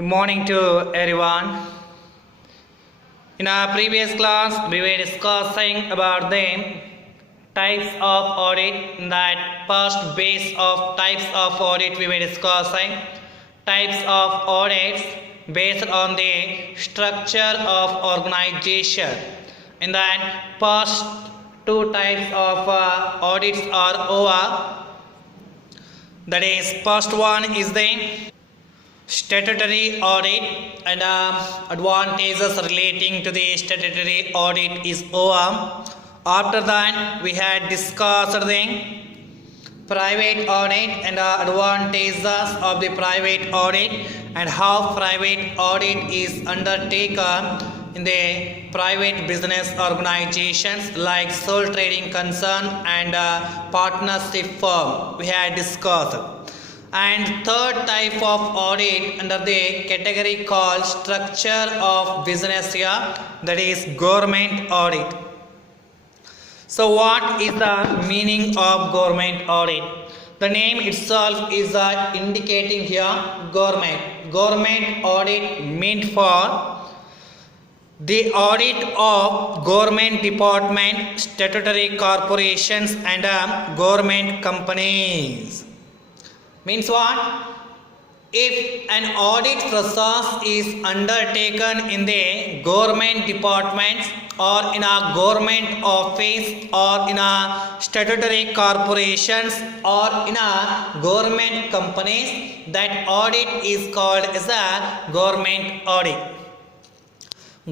Good morning to everyone. In our previous class, we were discussing about the types of audit. In that first base of types of audit, we were discussing types of audits based on the structure of organization. In that first two types of audits are over. That is, first one is the statutory audit, and advantages relating to the statutory audit is over. After that, we had discussed the private audit and advantages of the private audit and how private audit is undertaken in the private business organizations like sole trading concern and partnership firm we had discussed. And third type of audit under the category called structure of business here, that is government audit. So what is the meaning of government audit? The name itself is indicating here government. Government audit meant for the audit of government department, statutory corporations and government companies. Means what? If an audit process is undertaken in the government departments or in a government office or in a statutory corporations or in a government companies, that audit is called as a government audit.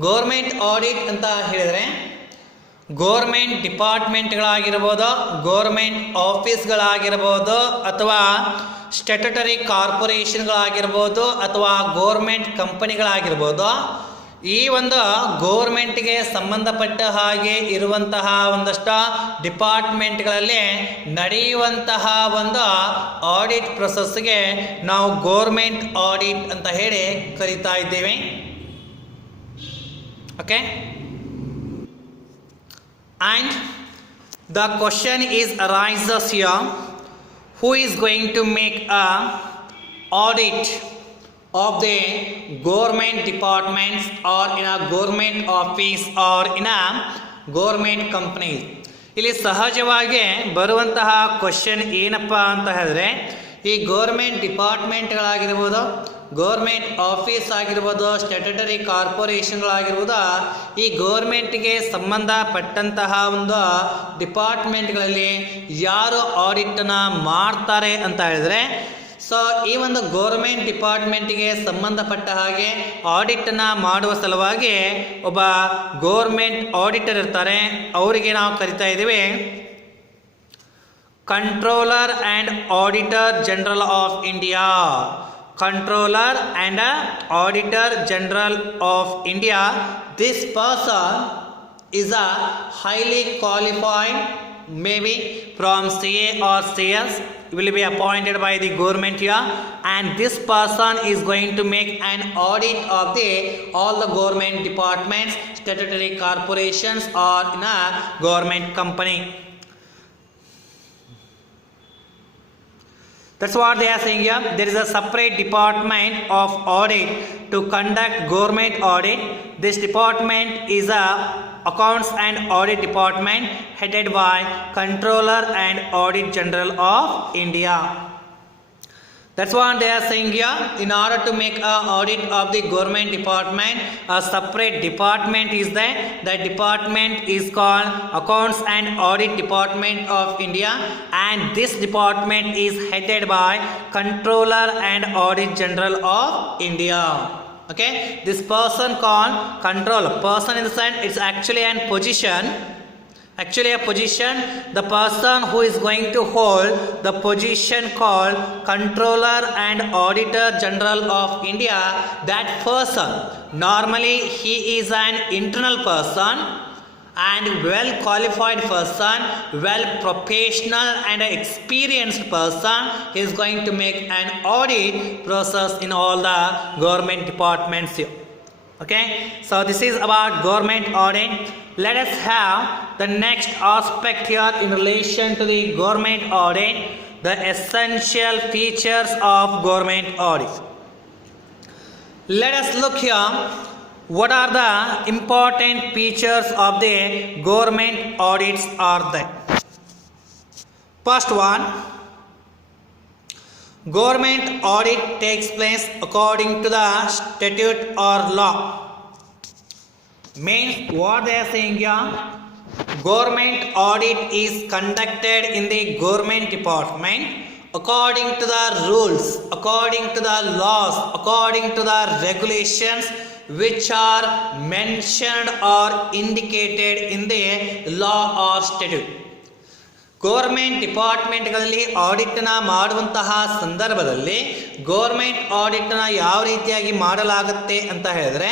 Government audit anta ಹೇಳಿದ್ರೆ government ಡಿಪಾರ್ಟ್ಮೆಂಟ್ಗಳಾಗಿರ್ಬೋದು, government ಆಫೀಸ್ಗಳಾಗಿರ್ಬೋದು, ಅಥವಾ statutory ಕಾರ್ಪೊರೇಷನ್ಗಳಾಗಿರ್ಬೋದು, ಅಥವಾ government ಕಂಪನಿಗಳಾಗಿರ್ಬೋದು, ಈ ಒಂದು ಗೌರ್ಮೆಂಟ್ಗೆ ಸಂಬಂಧಪಟ್ಟ ಹಾಗೆ ಇರುವಂತಹ ಒಂದಷ್ಟು ಡಿಪಾರ್ಟ್ಮೆಂಟ್ಗಳಲ್ಲಿ ನಡೆಯುವಂತಹ ಒಂದು ಆಡಿಟ್ ಪ್ರೊಸೆಸ್ಗೆ ನಾವು ಗೌರ್ಮೆಂಟ್ ಆಡಿಟ್ ಅಂತ ಹೇಳಿ ಕರಿತಾ ಇದ್ದೇವೆ. Okay, and the question is arises here, who is going to make a audit of the government departments or in a government office or in a government company? ಇಲ್ಲಿ ಸಹಜವಾಗಿ ಬರುವಂತಹ question ಏನಪ್ಪ ಅಂತ ಹೇಳಿದ್ರೆ, ಈ ಗೌರ್ಮೆಂಟ್ ಡಿಪಾರ್ಟ್ಮೆಂಟ್ಗಳಾಗಿರ್ಬೋದು, ಗೌರ್ಮೆಂಟ್ ಆಫೀಸ್ ಆಗಿರ್ಬೋದು, statutory ಕಾರ್ಪೊರೇಷನ್ಗಳಾಗಿರ್ಬೋದು, ಈ ಗೌರ್ಮೆಂಟ್ಗೆ ಸಂಬಂಧಪಟ್ಟಂತಹ ಒಂದು ಡಿಪಾರ್ಟ್ಮೆಂಟ್ಗಳಲ್ಲಿ ಯಾರು ಆಡಿಟನ್ನು ಮಾಡ್ತಾರೆ ಅಂತ ಹೇಳಿದ್ರೆ, ಸೊ ಈ ಒಂದು ಗೌರ್ಮೆಂಟ್ ಡಿಪಾರ್ಟ್ಮೆಂಟ್ಗೆ ಸಂಬಂಧಪಟ್ಟ ಹಾಗೆ ಆಡಿಟನ್ನು ಮಾಡುವ ಸಲುವಾಗಿ ಒಬ್ಬ ಗೌರ್ಮೆಂಟ್ ಆಡಿಟರ್ ಇರ್ತಾರೆ. ಅವರಿಗೆ ನಾವು ಕರಿತಾ ಇದ್ದೀವಿ controller and auditor general of India. Controller and Auditor General of India. This person is a highly qualified, maybe from CA or CS, will be appointed by the government here, and this person is going to make an audit of the all the government departments, statutory corporations or in a government company. That's what they are saying here. There is a separate department of audit to conduct government audit. This department is a accounts and audit department headed by Controller and Audit General of India. That's what they are saying here. In order to make an audit of the government department, a separate department is there. That department is called Accounts and Audit Department of India, and this department is headed by Controller and Audit General of India. Okay, this person called controller. Person in the sense it's actually a position. The person who is going to hold the position called Controller and Auditor General of India, that person, normally he is an internal person and well qualified person, well professional and experienced person. He is going to make an audit process in all the government departments here. Okay, so this is about government audit. Let us have the next aspect here in relation to the government audit, the essential features of government audit. Let us look here. What are the important features of the government audits are there? First one, government audit takes place according to the statute or law. Means what they are saying here, government audit is conducted in the government department according to the rules, according to the laws, according to the regulations which are mentioned or indicated in the law or statute. Government ಡಿಪಾರ್ಟ್ಮೆಂಟ್ಗಳಲ್ಲಿ ಆಡಿಟ್ನ ಮಾಡುವಂತಹ ಸಂದರ್ಭದಲ್ಲಿ government ಆಡಿಟ್ನ ಯಾವ ರೀತಿಯಾಗಿ ಮಾಡಲಾಗುತ್ತೆ ಅಂತ ಹೇಳಿದ್ರೆ,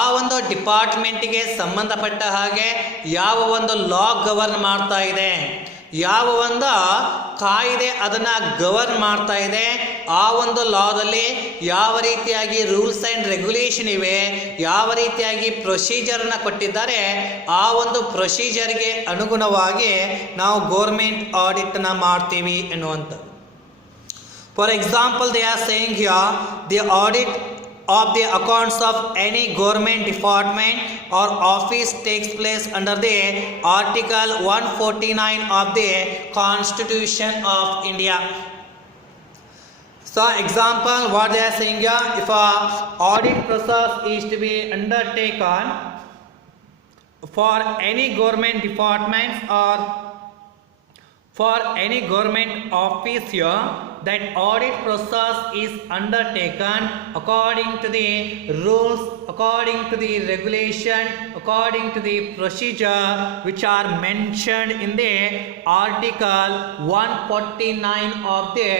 ಆ ಒಂದು ಡಿಪಾರ್ಟ್ಮೆಂಟ್ಗೆ ಸಂಬಂಧಪಟ್ಟ ಹಾಗೆ ಯಾವ ಒಂದು ಲಾ ಗವರ್ನ್ ಮಾಡ್ತಾ ಇದೆ, ಯಾವ ಒಂದು ಕಾಯ್ದೆ ಅದನ್ನು ಗವರ್ನ್ ಮಾಡ್ತಾ ಇದೆ, ಆ ಒಂದು ಲಾದಲ್ಲಿ ಯಾವ ರೀತಿಯಾಗಿ ರೂಲ್ಸ್ ಆ್ಯಂಡ್ ರೆಗ್ಯುಲೇಷನ್ ಇವೆ, ಯಾವ ರೀತಿಯಾಗಿ ಪ್ರೊಸೀಜರ್ನ ಕೊಟ್ಟಿದ್ದಾರೆ, ಆ ಒಂದು ಪ್ರೊಸೀಜರ್ಗೆ ಅನುಗುಣವಾಗಿ ನಾವು ಗೌರ್ಮೆಂಟ್ ಆಡಿಟ್ನ ಮಾಡ್ತೀವಿ ಎನ್ನುವಂಥದ್ದು. For example, they are saying here the audit of the accounts of any government department or office takes place under the Article 149 of the Constitution of India. So example, what they are saying here, if a audit process is to be undertaken for any government department or for any government office here, that audit process is undertaken according to the rules, according to the regulation, according to the procedure which are mentioned in the Article 149 of the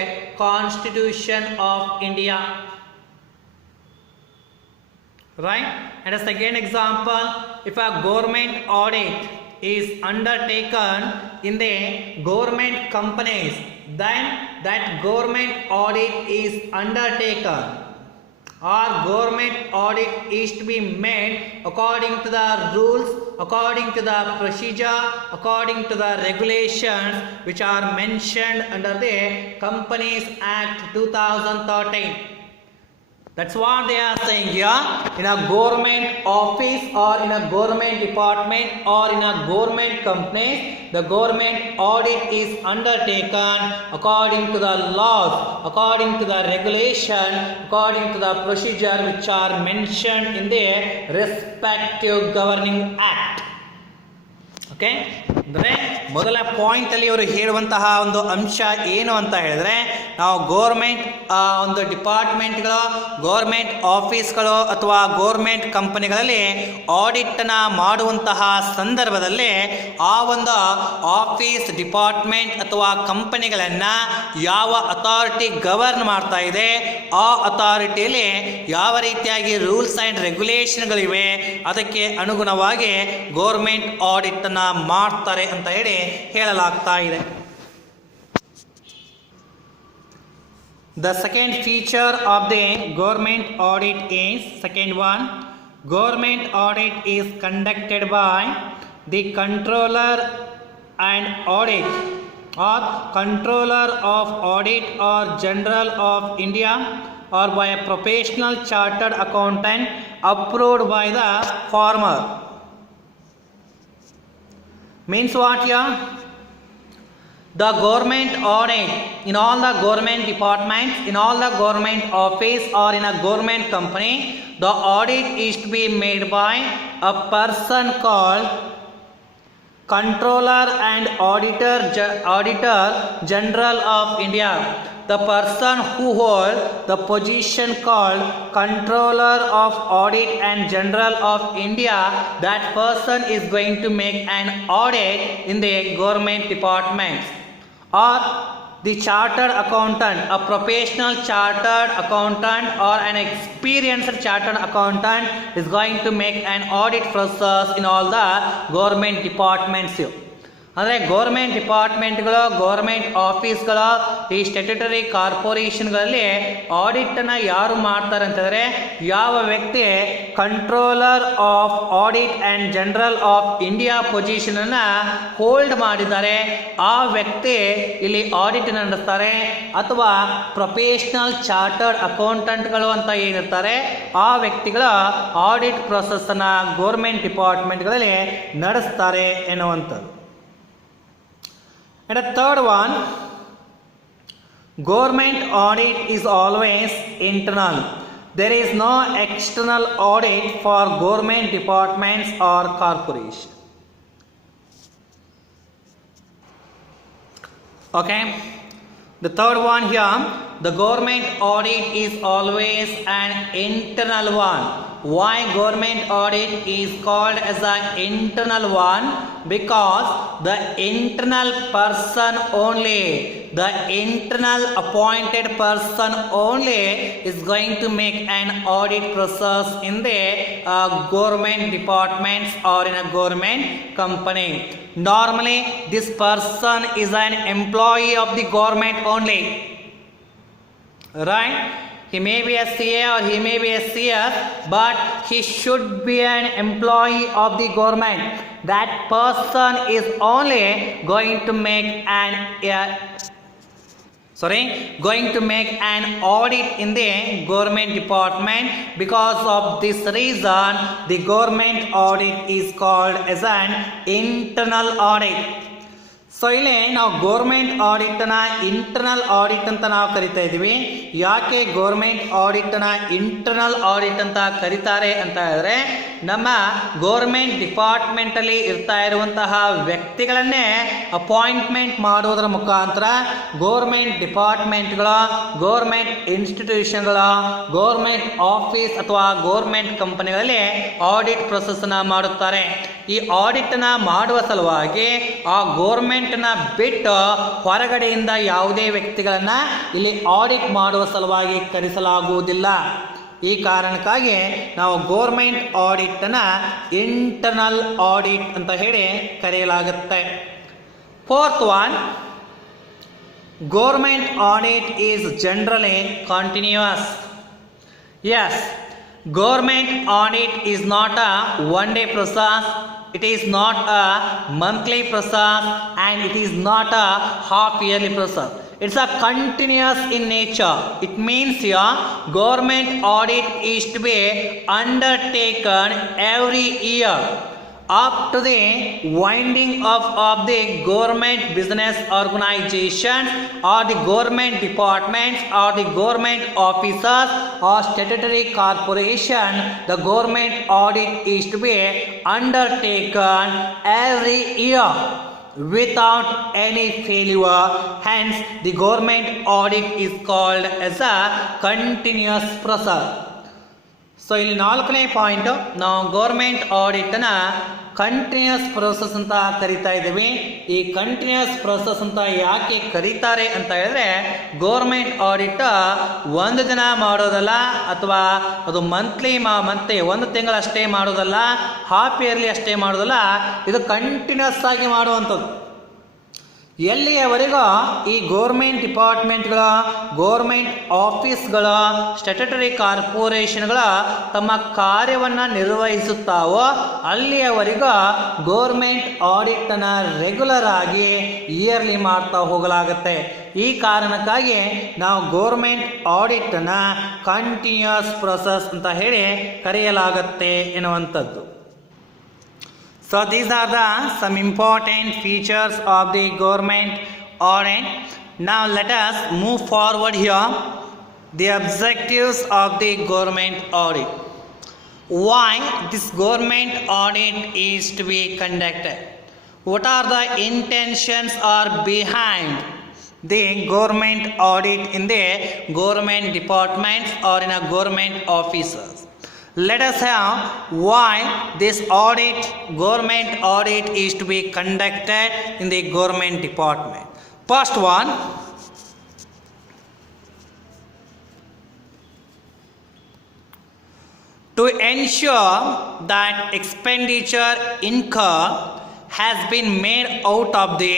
Constitution of India. Right? And a second example, if a government audit is undertaken in the government companies, then that government audit is undertaken or government audit is to be made according to the rules, according to the procedure, according to the regulations which are mentioned under the Companies Act 2013. That's what they are saying here. In a government office or in a government department or in a government company, the government audit is undertaken according to the laws, according to the regulation, according to the procedure which are mentioned in the respective governing act. Okay, ಅಂದರೆ ಮೊದಲ ಪಾಯಿಂಟಲ್ಲಿ ಇವರು ಹೇಳುವಂತಹ ಒಂದು ಅಂಶ ಏನು ಅಂತ ಹೇಳಿದ್ರೆ, ನಾವು ಗೋರ್ಮೆಂಟ್ ಒಂದು ಡಿಪಾರ್ಟ್ಮೆಂಟ್ಗಳು, ಗೋರ್ಮೆಂಟ್ ಆಫೀಸ್ಗಳು ಅಥವಾ ಗೋರ್ಮೆಂಟ್ ಕಂಪನಿಗಳಲ್ಲಿ ಆಡಿಟನ್ನು ಮಾಡುವಂತಹ ಸಂದರ್ಭದಲ್ಲಿ ಆ ಒಂದು ಆಫೀಸ್, ಡಿಪಾರ್ಟ್ಮೆಂಟ್ ಅಥವಾ ಕಂಪನಿಗಳನ್ನು ಯಾವ ಅಥಾರಿಟಿ ಗವರ್ನ್ ಮಾಡ್ತಾ ಇದೆ, ಆ ಅಥಾರಿಟಿಯಲ್ಲಿ ಯಾವ ರೀತಿಯಾಗಿ ರೂಲ್ಸ್ ಆ್ಯಂಡ್ ರೆಗ್ಯುಲೇಷನ್ಗಳಿವೆ, ಅದಕ್ಕೆ ಅನುಗುಣವಾಗಿ ಗೋರ್ಮೆಂಟ್ ಆಡಿಟನ್ನು ಮಾಡ್ತಾರೆ ಅಂತ ಹೇಳಿ ಹೇಳಲಾಗ್ತಾ ಇದೆ. The second feature of the government audit is, second one, government audit is conducted by the controller and audit or controller of audit or general of India or by a professional chartered accountant approved by the farmer. Means what here? The government audit in all the government departments, in all the government office or in a government company, the audit is to be made by a person called Controller and Auditor General of India. The person who holds the position called Controller of Audit and General of India, that person is going to make an audit in the government departments. Or the chartered accountant, a professional chartered accountant or an experienced chartered accountant is going to make an audit process in all the government departments here. ಅಂದರೆ government ಡಿಪಾರ್ಟ್ಮೆಂಟ್ಗಳು, government ಆಫೀಸ್ಗಳು, ಈ statutory ಕಾರ್ಪೊರೇಷನ್ಗಳಲ್ಲಿ ಆಡಿಟನ್ನು ಯಾರು ಮಾಡ್ತಾರೆ ಅಂತಂದರೆ, ಯಾವ ವ್ಯಕ್ತಿ controller of audit and general of India ಪೊಸಿಷನನ್ನು ಹೋಲ್ಡ್ ಮಾಡಿದ್ದಾರೆ ಆ ವ್ಯಕ್ತಿ ಇಲ್ಲಿ ಆಡಿಟ್ ನಡೆಸ್ತಾರೆ. ಅಥವಾ ಪ್ರೊಫೆಷನಲ್ ಚಾರ್ಟರ್ಡ್ ಅಕೌಂಟೆಂಟ್ಗಳು ಅಂತ ಏನಿರ್ತಾರೆ ಆ ವ್ಯಕ್ತಿಗಳ ಆಡಿಟ್ ಪ್ರೊಸೆಸ್ಸನ್ನು ಗೌರ್ಮೆಂಟ್ ಡಿಪಾರ್ಟ್ಮೆಂಟ್ಗಳಲ್ಲಿ ನಡೆಸ್ತಾರೆ ಎನ್ನುವಂಥದ್ದು. And the third one, government audit is always internal. There is no external audit for government departments or corporations. Okay, the third one here, the government audit is always an internal one. Why government audit is called as an internal one? Because the internal person only, the internal appointed person only is going to make an audit process in the government departments or in a government company. Normally this person is an employee of the government only, right? He may be a CA or he may be a CS, but he should be an employee of the government. That person is only going to make an audit in the government department. Because of this reason, the government audit is called as an internal audit. So ಇಲ್ಲಿ ನಾವು government ಆಡಿಟನ್ನ internal audit ಅಂತ ನಾವು ಕರಿತಾ ಇದ್ದೀವಿ. ಯಾಕೆ government ಆಡಿಟನ್ನ internal audit ಅಂತ ಕರೀತಾರೆ ಅಂತ ಹೇಳಿದ್ರೆ, ನಮ್ಮ ಗೌರ್ಮೆಂಟ್ ಡಿಪಾರ್ಟ್ಮೆಂಟಲ್ಲಿ ಇರ್ತಾ ಇರುವಂತಹ ವ್ಯಕ್ತಿಗಳನ್ನೇ ಅಪಾಯಿಂಟ್ಮೆಂಟ್ ಮಾಡೋದರ ಮುಖಾಂತರ ಗೌರ್ಮೆಂಟ್ ಡಿಪಾರ್ಟ್ಮೆಂಟ್ಗಳ, ಗೌರ್ಮೆಂಟ್ ಇನ್ಸ್ಟಿಟ್ಯೂಷನ್ಗಳ, ಗೌರ್ಮೆಂಟ್ ಆಫೀಸ್ ಅಥವಾ ಗೌರ್ಮೆಂಟ್ ಕಂಪನಿಗಳಲ್ಲಿ ಆಡಿಟ್ ಪ್ರೊಸೆಸ್ನ ಮಾಡುತ್ತಾರೆ. ಈ ಆಡಿಟನ್ನು ಮಾಡುವ ಸಲುವಾಗಿ ಆ ಗೌರ್ಮೆಂಟ್ನ ಬಿಟ್ಟು ಹೊರಗಡೆಯಿಂದ ಯಾವುದೇ ವ್ಯಕ್ತಿಗಳನ್ನು ಇಲ್ಲಿ ಆಡಿಟ್ ಮಾಡುವ ಸಲುವಾಗಿ ಕರೆಸಲಾಗುವುದಿಲ್ಲ. ಈ ಕಾರಣಕ್ಕಾಗಿ ನಾವು ಗೌರ್ಮೆಂಟ್ ಆಡಿಟನ್ನು ಇಂಟರ್ನಲ್ ಆಡಿಟ್ ಅಂತ ಹೇಳಿ ಕರೆಯಲಾಗುತ್ತೆ. Fourth one, government audit is generally continuous. Yes, government audit is not a one day process, it is not a monthly process, and it is not a half yearly process. It's a continuous in nature. It means here government audit is to be undertaken every year up to the winding up of the government business organization or the government departments or the government officers or statutory corporation. The government audit is to be undertaken every year without any failure. Hence the government audit is called as a continuous process. So ಇಲ್ಲಿ ನಾಲ್ಕನೇ point, ನಾವು government ಆಡಿಟನ್ನು continuous process ಅಂತ ಕರಿತಾ ಇದ್ದೀವಿ. ಈ continuous process ಅಂತ ಯಾಕೆ ಕರೀತಾರೆ ಅಂತ ಹೇಳಿದ್ರೆ, ಗೌರ್ಮೆಂಟ್ ಆಡಿಟ್ ಒಂದು ದಿನ ಮಾಡೋದಲ್ಲ, ಅಥವಾ ಅದು ಮಂತ್ಲಿ ಒಂದು ತಿಂಗಳಷ್ಟೇ ಮಾಡೋದಲ್ಲ, ಹಾಫ್ ಇಯರ್ಲಿ ಅಷ್ಟೇ ಮಾಡೋದಲ್ಲ, ಇದು ಕಂಟಿನ್ಯೂಸ್ ಆಗಿ ಮಾಡುವಂಥದ್ದು. ಎಲ್ಲಿಯವರೆಗೂ ಈ ಗೌರ್ಮೆಂಟ್ ಡಿಪಾರ್ಟ್ಮೆಂಟ್ಗಳ, ಗೌರ್ಮೆಂಟ್ ಆಫೀಸ್ಗಳ, ಸ್ಟ್ಯಾಟ್ಯುಟರಿ ಕಾರ್ಪೊರೇಷನ್ಗಳ ತಮ್ಮ ಕಾರ್ಯವನ್ನು ನಿರ್ವಹಿಸುತ್ತಾವೋ ಅಲ್ಲಿಯವರೆಗೂ ಗೌರ್ಮೆಂಟ್ ಆಡಿಟನ್ನು ರೆಗ್ಯುಲರ್ ಆಗಿ ಇಯರ್ಲಿ ಮಾಡ್ತಾ ಹೋಗಲಾಗುತ್ತೆ. ಈ ಕಾರಣಕ್ಕಾಗಿ ನಾವು ಗೌರ್ಮೆಂಟ್ ಆಡಿಟನ್ನು ಕಂಟಿನ್ಯೂಸ್ ಪ್ರೊಸೆಸ್ ಅಂತ ಹೇಳಿ ಕರೆಯಲಾಗುತ್ತೆ ಎನ್ನುವಂಥದ್ದು. So these are the some important features of the government audit. Now let us move forward here. The objectives of the government audit. Why this government audit is to be conducted? What are the intentions are behind the government audit in the government departments or in a government offices? Let us have why this audit, government audit is to be conducted in the government department. First one, to ensure that expenditure incurred has been made out of the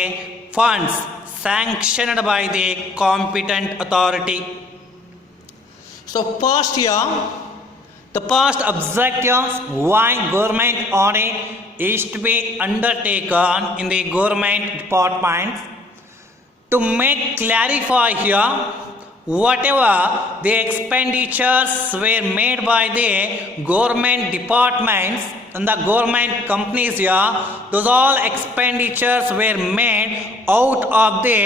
funds sanctioned by the competent authority. So first here, the first objectives why government audit is to be undertaken in the government departments to make clarify here whatever the expenditures were made by the government departments and the government companies here, those all expenditures were made out of the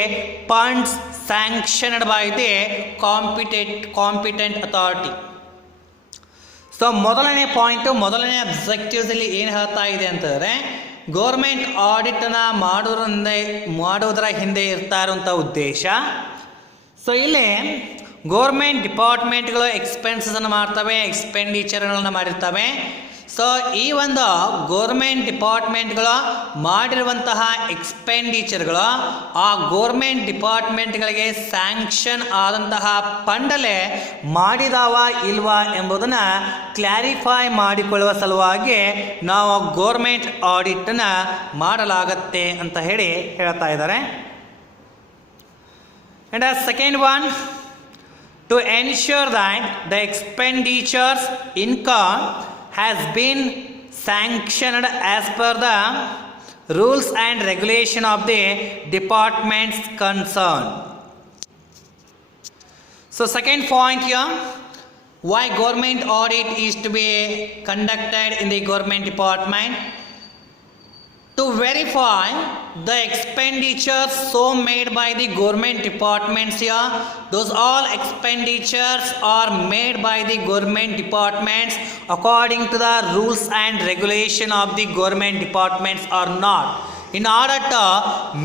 funds sanctioned by the competent authority. So ಮೊದಲನೇ point, ಮೊದಲನೇ ಅಬ್ಜೆಕ್ಟಿವ್ಸಲ್ಲಿ ಏನು ಹೇಳ್ತಾ ಇದೆ ಅಂತಂದರೆ, government ಆಡಿಟನ್ನು ಮಾಡೋದರ ಹಿಂದೆ ಇರ್ತಾ ಇರುವಂಥ ಉದ್ದೇಶ. ಸೊ ಇಲ್ಲಿ ಗೌರ್ಮೆಂಟ್ ಡಿಪಾರ್ಟ್ಮೆಂಟ್ಗಳು ಎಕ್ಸ್ಪೆನ್ಸನ್ನು ಮಾಡ್ತವೆ, ಎಕ್ಸ್ಪೆಂಡಿಚರ್ಗಳನ್ನು ಮಾಡಿರ್ತವೆ. ಸೊ ಈ ಒಂದು ಗೌರ್ಮೆಂಟ್ ಡಿಪಾರ್ಟ್ಮೆಂಟ್ಗಳು ಮಾಡಿರುವಂತಹ ಎಕ್ಸ್ಪೆಂಡಿಚರ್ಗಳು ಆ ಗೌರ್ಮೆಂಟ್ ಡಿಪಾರ್ಟ್ಮೆಂಟ್ಗಳಿಗೆ ಸ್ಯಾಂಕ್ಷನ್ ಆದಂತಹ ಫಂಡಲ್ಲೇ ಮಾಡಿದಾವ ಇಲ್ವಾ ಎಂಬುದನ್ನು ಕ್ಲಾರಿಫೈ ಮಾಡಿಕೊಳ್ಳುವ ಸಲುವಾಗಿ ನಾವು ಗೌರ್ಮೆಂಟ್ ಆಡಿಟನ್ನು ಮಾಡಲಾಗತ್ತೆ ಅಂತ ಹೇಳಿ ಹೇಳ್ತಾ ಇದ್ದಾರೆ. And the second one, to ensure that the expenditures income has been sanctioned as per the rules and regulation of the departments concerned. So second point here, why government audit is to be conducted in the government department. To verify the expenditures so made by the government departments here, those all expenditures are made by the government departments according to the rules and regulation of the government departments or not. In order to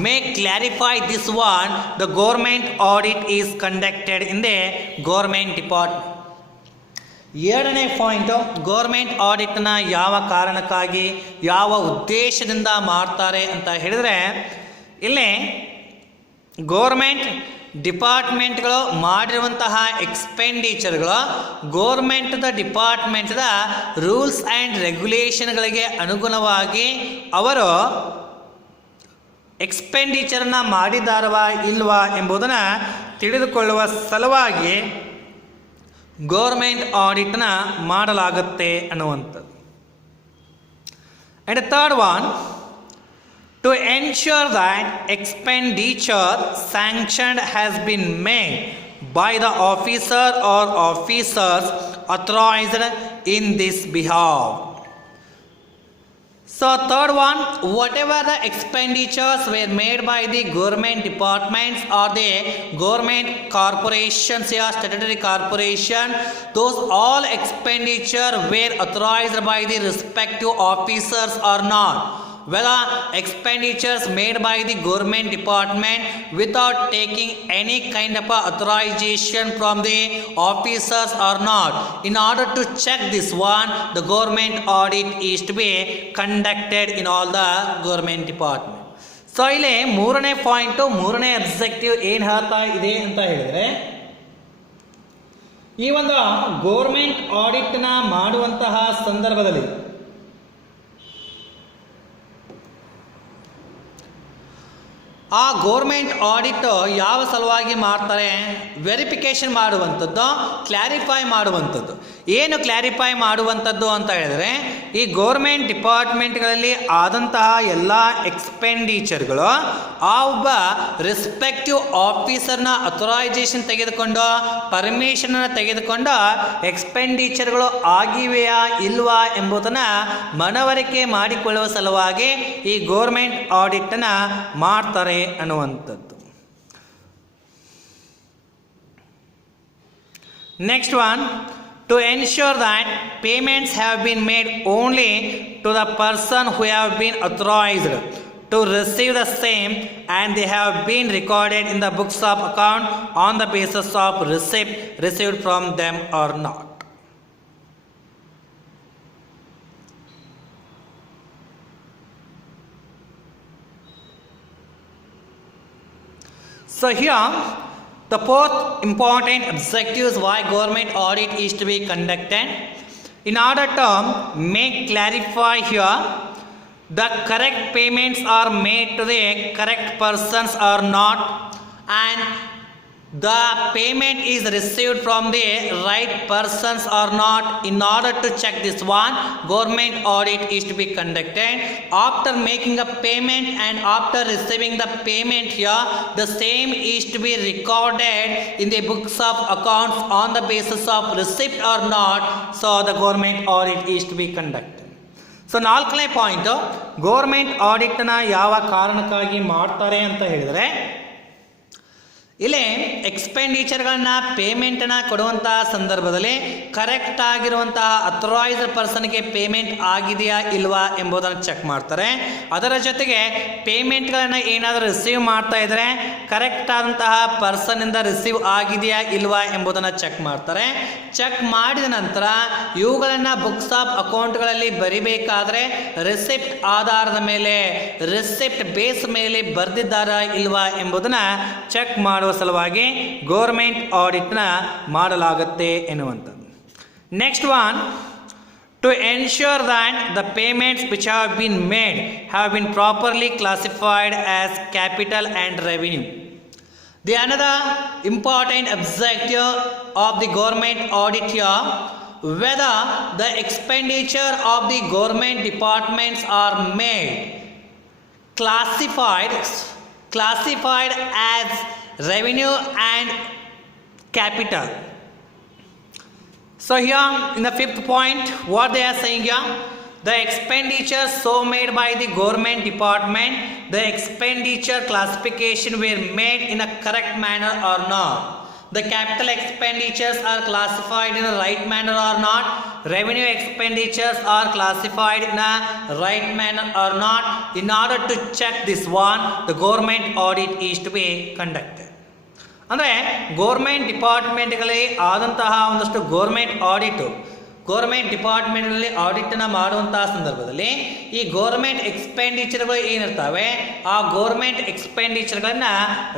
make clarify this one, the government audit is conducted in the government department. ಎರಡನೇ point, government ಆಡಿಟ್ನ ಯಾವ ಕಾರಣಕ್ಕಾಗಿ ಯಾವ ಉದ್ದೇಶದಿಂದ ಮಾಡ್ತಾರೆ ಅಂತ ಹೇಳಿದರೆ, ಇಲ್ಲಿ government ಡಿಪಾರ್ಟ್ಮೆಂಟ್ಗಳು ಮಾಡಿರುವಂತಹ ಎಕ್ಸ್ಪೆಂಡಿಚರ್ಗಳು ಗೌರ್ಮೆಂಟ್ದ ಡಿಪಾರ್ಟ್ಮೆಂಟ್ದ ರೂಲ್ಸ್ ಆ್ಯಂಡ್ ರೆಗ್ಯುಲೇಷನ್ಗಳಿಗೆ ಅನುಗುಣವಾಗಿ ಅವರು ಎಕ್ಸ್ಪೆಂಡಿಚರ್ನ ಮಾಡಿದಾರವಾ ಇಲ್ವಾ ಎಂಬುದನ್ನು ತಿಳಿದುಕೊಳ್ಳುವ ಸಲುವಾಗಿ ಗೌರ್ಮೆಂಟ್ ಆಡಿಟ್ನ ಮಾಡಲಾಗುತ್ತೆ ಅನ್ನುವಂಥದ್ದು. And third one, to ensure that expenditure sanctioned has been made by the officer or officers authorized in this behalf. So third one, whatever the expenditures were made by the government departments or the government corporations or statutory corporation, those all expenditure were authorized by the respective officers or not. Whether expenditures made by the government department without taking any kind of authorization from the officers or not. In order to check this one, the government audit is to be conducted in all the government department. So ಇಲ್ಲಿ ಮೂರನೇ point, ಮೂರನೇ objective ಏನು ಹೇಳ್ತಾ ಇದೆ ಅಂತ ಹೇಳಿದರೆ, ಈ ಒಂದು ಗೌರ್ಮೆಂಟ್ ಆಡಿಟ್ನ ಮಾಡುವಂತಹ ಸಂದರ್ಭದಲ್ಲಿ ಆ ಗೌರ್ಮೆಂಟ್ ಆಡಿಟ್ ಯಾವ ಸಲುವಾಗಿ ಮಾಡ್ತಾರೆ, ವೆರಿಫಿಕೇಷನ್ ಮಾಡುವಂಥದ್ದು, ಕ್ಲಾರಿಫೈ ಮಾಡುವಂಥದ್ದು. ಏನು ಕ್ಲಾರಿಫೈ ಮಾಡುವಂಥದ್ದು ಅಂತ ಹೇಳಿದರೆ, ಈ ಗೌರ್ಮೆಂಟ್ ಡಿಪಾರ್ಟ್ಮೆಂಟ್ಗಳಲ್ಲಿ ಆದಂತಹ ಎಲ್ಲ ಎಕ್ಸ್ಪೆಂಡಿಚರ್ಗಳು ಆ ಒಬ್ಬ ರೆಸ್ಪೆಕ್ಟಿವ್ ಆಫೀಸರ್ನ ಅಥರೈಸೇಷನ್ ತೆಗೆದುಕೊಂಡು ಪರ್ಮಿಷನನ್ನು ತೆಗೆದುಕೊಂಡು ಎಕ್ಸ್ಪೆಂಡಿಚರ್ಗಳು ಆಗಿವೆಯಾ ಇಲ್ವಾ ಎಂಬುದನ್ನು ಮನವರಿಕೆ ಮಾಡಿಕೊಳ್ಳುವ ಸಲುವಾಗಿ ಈ ಗೌರ್ಮೆಂಟ್ ಆಡಿಟನ್ನು ಮಾಡ್ತಾರೆ ಅನ್ನುವಂಥದ್ದು. Next one, to ensure that payments have been made only to the person who have been authorized to receive the same and they have been recorded in the books of account on the basis of receipt received from them or not. So here, the fourth important objectives why government audit is to be conducted. In order to make clarify here the correct payments are made to the correct persons or not, and the payment is received from the right persons or not. In order to check this one, government audit is to be conducted. After making a payment and after receiving the payment here, the same is to be recorded in the books of accounts on the basis of receipt or not. So the government audit is to be conducted. So ನಾಲ್ಕನೇ point, government ಆಡಿಟ್ನ ಯಾವ ಕಾರಣಕ್ಕಾಗಿ ಮಾಡ್ತಾರೆ ಅಂತ ಹೇಳಿದರೆ, ಇಲ್ಲಿ ಎಕ್ಸ್ಪೆಂಡಿಚರ್ಗಳನ್ನ ಪೇಮೆಂಟನ್ನು ಕೊಡುವಂತಹ ಸಂದರ್ಭದಲ್ಲಿ ಕರೆಕ್ಟ್ ಆಗಿರುವಂತಹ ಅಥರೈಸ್ಡ್ ಪರ್ಸನ್ಗೆ ಪೇಮೆಂಟ್ ಆಗಿದೆಯಾ ಇಲ್ವಾ ಎಂಬುದನ್ನು ಚೆಕ್ ಮಾಡ್ತಾರೆ. ಅದರ ಜೊತೆಗೆ ಪೇಮೆಂಟ್ಗಳನ್ನು ಏನಾದರೂ ರಿಸೀವ್ ಮಾಡ್ತಾ ಇದ್ದರೆ ಕರೆಕ್ಟ್ ಆದಂತಹ ಪರ್ಸನ್ನಿಂದ ರಿಸೀವ್ ಆಗಿದೆಯಾ ಇಲ್ವಾ ಎಂಬುದನ್ನು ಚೆಕ್ ಮಾಡ್ತಾರೆ. ಚೆಕ್ ಮಾಡಿದ ನಂತರ ಇವುಗಳನ್ನು ಬುಕ್ಸ್ ಆಫ್ ಅಕೌಂಟ್ಗಳಲ್ಲಿ ಬರಿಬೇಕಾದ್ರೆ ರಿಸಿಪ್ಟ್ ಆಧಾರದ ಮೇಲೆ, ರಿಸಿಪ್ಟ್ ಬೇಸ್ ಮೇಲೆ ಬರೆದಿದ್ದಾರಾ ಇಲ್ವಾ ಎಂಬುದನ್ನು ಚೆಕ್ ಮಾಡುವ ಸಲುವಾಗಿ ಗೌರ್ಮೆಂಟ್ ಆಡಿಟ್ನ ಮಾಡಲಾಗುತ್ತೆ ಎನ್ನುವಂಥದ್ದು. Next one, to ensure that the payments which have been made have been properly classified as capital and revenue. The another important objective of the government audit here, whether the expenditure of the government departments are made classified as revenue and capital. So here in the fifth point, what they are saying here, the expenditure so made by the government department, the expenditure classification were made in a correct manner or not. The capital expenditures are classified in a right manner or not. Revenue expenditures are classified in a right manner or not. In order to check this one, the government audit is to be conducted. ಅಂದರೆ government ಡಿಪಾರ್ಟ್ಮೆಂಟ್ಗಳಲ್ಲಿ ಆದಂತಹ ಒಂದಷ್ಟು government ಡಿಪಾರ್ಟ್ಮೆಂಟ್ಗಳಲ್ಲಿ ಆಡಿಟನ್ನು ಮಾಡುವಂತಹ ಸಂದರ್ಭದಲ್ಲಿ ಈ government ಎಕ್ಸ್ಪೆಂಡಿಚರ್ಗಳು ಏನಿರ್ತವೆ, ಆ government ಎಕ್ಸ್ಪೆಂಡಿಚರ್ಗಳನ್ನು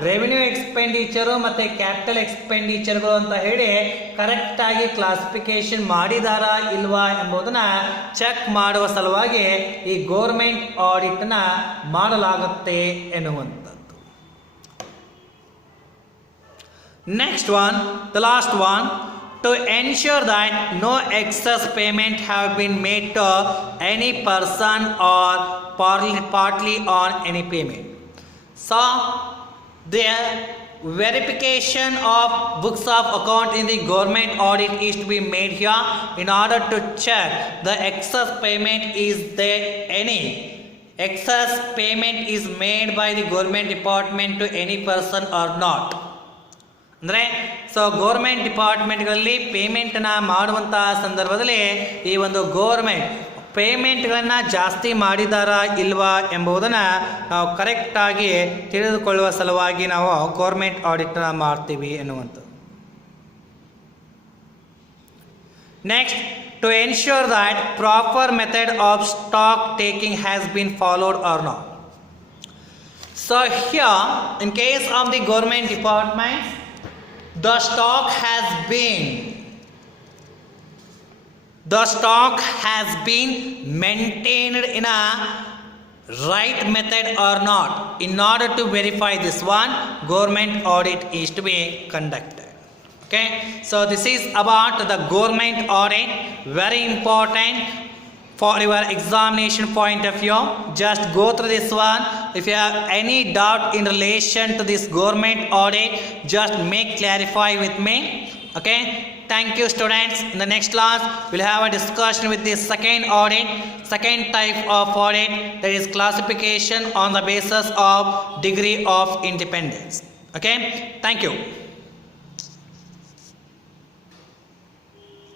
revenue expenditure ಮತ್ತು capital ಎಕ್ಸ್ಪೆಂಡಿಚರ್ಗಳು ಅಂತ ಹೇಳಿ ಕರೆಕ್ಟಾಗಿ ಕ್ಲಾಸಿಫಿಕೇಶನ್ ಮಾಡಿದಾರಾ ಇಲ್ವಾ ಎಂಬುದನ್ನು ಚೆಕ್ ಮಾಡುವ ಸಲುವಾಗಿ ಈ ಗೋರ್ಮೆಂಟ್ ಆಡಿಟನ್ನು ಮಾಡಲಾಗುತ್ತೆ ಎನ್ನುವಂಥದ್ದು. Next one, the last one, to ensure that no excess payment have been made to any person or partly on any payment. So the verification of books of account in the government audit is to be made here in order to check the excess payment, is there any excess payment is made by the government department to any person or not. ಅಂದರೆ so government ಡಿಪಾರ್ಟ್ಮೆಂಟ್ಗಳಲ್ಲಿ ಪೇಮೆಂಟನ್ನು ಮಾಡುವಂತಹ ಸಂದರ್ಭದಲ್ಲಿ ಈ ಒಂದು government ಪೇಮೆಂಟ್ಗಳನ್ನು ಜಾಸ್ತಿ ಮಾಡಿದಾರಾ ಇಲ್ವಾ ಎಂಬುದನ್ನು ನಾವು ಕರೆಕ್ಟಾಗಿ ತಿಳಿದುಕೊಳ್ಳುವ ಸಲುವಾಗಿ ನಾವು ಗೌರ್ಮೆಂಟ್ ಆಡಿಟನ್ನು ಮಾಡ್ತೀವಿ ಎನ್ನುವಂಥದ್ದು. Next, to ensure that proper method of stock taking has been followed or not. So here in case of the government departments, the stock has been maintained in a right method or not. In order to verify this one, government audit is to be conducted. Okay, so this is about the government audit, very important for your examination point of view. Just go through this one. If you have any doubt in relation to this government audit, just make clarify with me. Okay, thank you students. In the next class we'll have a discussion with the second type of audit, that is classification on the basis of degree of independence. Okay, thank you.